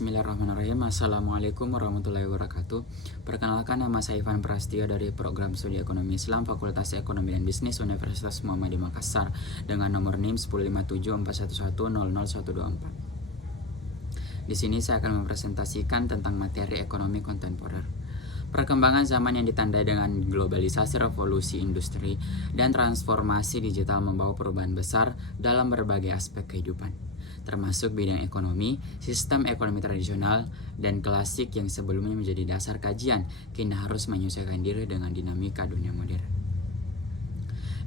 Bismillahirrahmanirrahim. Assalamualaikum warahmatullahi wabarakatuh. Perkenalkan, nama saya Ivan Prastio dari Program Studi Ekonomi Islam Fakultas Ekonomi dan Bisnis Universitas Muhammadiyah Makassar dengan nomor NIM 15741110024. Di sini saya akan mempresentasikan tentang materi ekonomi kontemporer. Perkembangan zaman yang ditandai dengan globalisasi, revolusi industri, dan transformasi digital membawa perubahan besar dalam berbagai aspek kehidupan, termasuk bidang ekonomi, sistem ekonomi tradisional, dan klasik yang sebelumnya menjadi dasar kajian, kini harus menyesuaikan diri dengan dinamika dunia modern.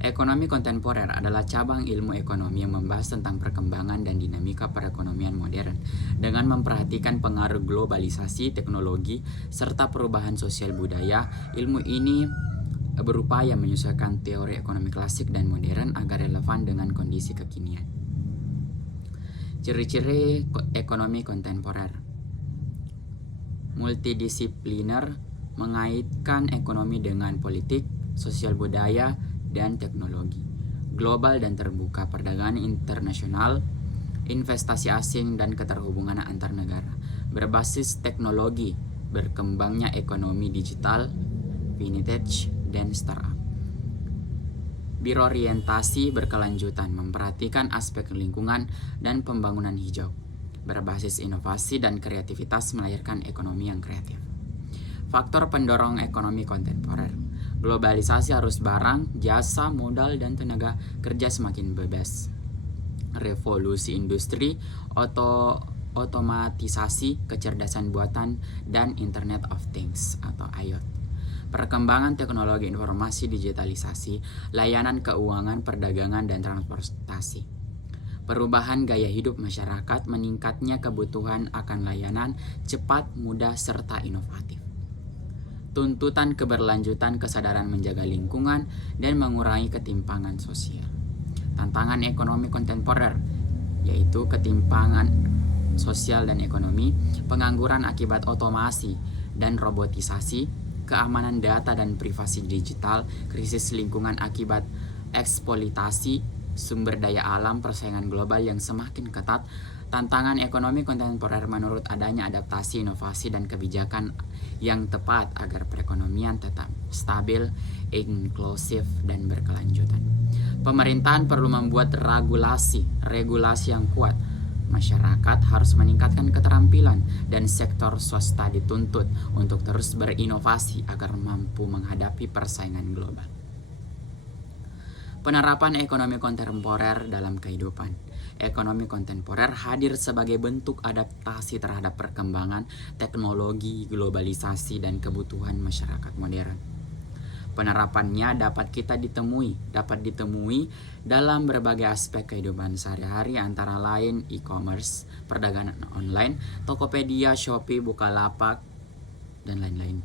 Ekonomi kontemporer adalah cabang ilmu ekonomi yang membahas tentang perkembangan dan dinamika perekonomian modern dengan memperhatikan pengaruh globalisasi, teknologi, serta perubahan sosial budaya. Ilmu ini berupaya menyesuaikan teori ekonomi klasik dan modern agar relevan dengan kondisi kekinian. Ciri-ciri ekonomi kontemporer: multidisipliner, mengaitkan ekonomi dengan politik, sosial budaya, dan teknologi, global dan terbuka, perdagangan internasional, investasi asing, dan keterhubungan antar negara, berbasis teknologi, berkembangnya ekonomi digital, vintage, dan startup. Berorientasi berkelanjutan, memperhatikan aspek lingkungan dan pembangunan hijau, berbasis inovasi dan kreativitas melahirkan ekonomi yang kreatif. Faktor pendorong ekonomi kontemporer: globalisasi arus barang, jasa, modal, dan tenaga kerja semakin bebas. Revolusi industri, otomatisasi, kecerdasan buatan, dan Internet of Things atau IoT. Perkembangan teknologi informasi, digitalisasi, layanan keuangan, perdagangan, dan transportasi. Perubahan gaya hidup masyarakat, meningkatnya kebutuhan akan layanan cepat, mudah, serta inovatif. Tuntutan keberlanjutan, kesadaran menjaga lingkungan, dan mengurangi ketimpangan sosial. Tantangan ekonomi kontemporer yaitu ketimpangan sosial dan ekonomi, pengangguran akibat otomasi dan robotisasi, keamanan data dan privasi digital, krisis lingkungan akibat eksploitasi sumber daya alam, persaingan global yang semakin ketat. Tantangan ekonomi kontemporer menurut adanya adaptasi, inovasi, dan kebijakan yang tepat agar perekonomian tetap stabil, inklusif, dan berkelanjutan. Pemerintahan perlu membuat regulasi yang kuat. Masyarakat harus meningkatkan keterampilan, dan sektor swasta dituntut untuk terus berinovasi agar mampu menghadapi persaingan global. Penerapan ekonomi kontemporer dalam kehidupan. Ekonomi kontemporer hadir sebagai bentuk adaptasi terhadap perkembangan teknologi, globalisasi, dan kebutuhan masyarakat modern. Penerapannya dapat ditemui dalam berbagai aspek kehidupan sehari-hari, antara lain e-commerce, perdagangan online, Tokopedia, Shopee, Bukalapak, dan lain-lain.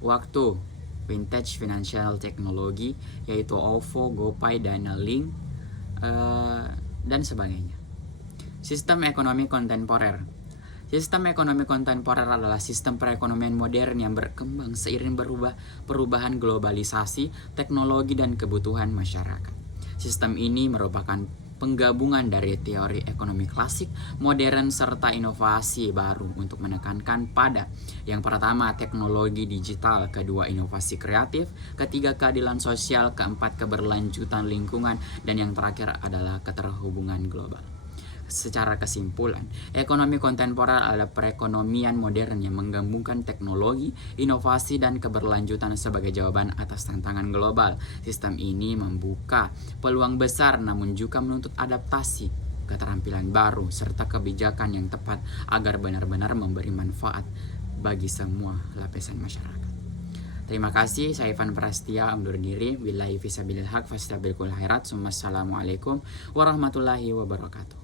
Waktu: vintage financial technology, yaitu OVO, GoPay, Dana-Link, dan sebagainya. Sistem ekonomi kontemporer. Sistem ekonomi kontemporer adalah sistem perekonomian modern yang berkembang seiring perubahan globalisasi, teknologi, dan kebutuhan masyarakat. Sistem ini merupakan penggabungan dari teori ekonomi klasik, modern, serta inovasi baru untuk menekankan pada: yang pertama, teknologi digital; kedua, inovasi kreatif; ketiga, keadilan sosial; keempat, keberlanjutan lingkungan; dan yang terakhir adalah keterhubungan global. Secara kesimpulan, ekonomi kontemporer adalah perekonomian modern yang menggabungkan teknologi, inovasi, dan keberlanjutan sebagai jawaban atas tantangan global. Sistem ini membuka peluang besar namun juga menuntut adaptasi, keterampilan baru, serta kebijakan yang tepat agar benar-benar memberi manfaat bagi semua lapisan masyarakat. Terima kasih, saya Ivan Prastia undur diri. Billahi fisabilil haq, fastabiqul khairat. Assalamualaikum warahmatullahi wabarakatuh.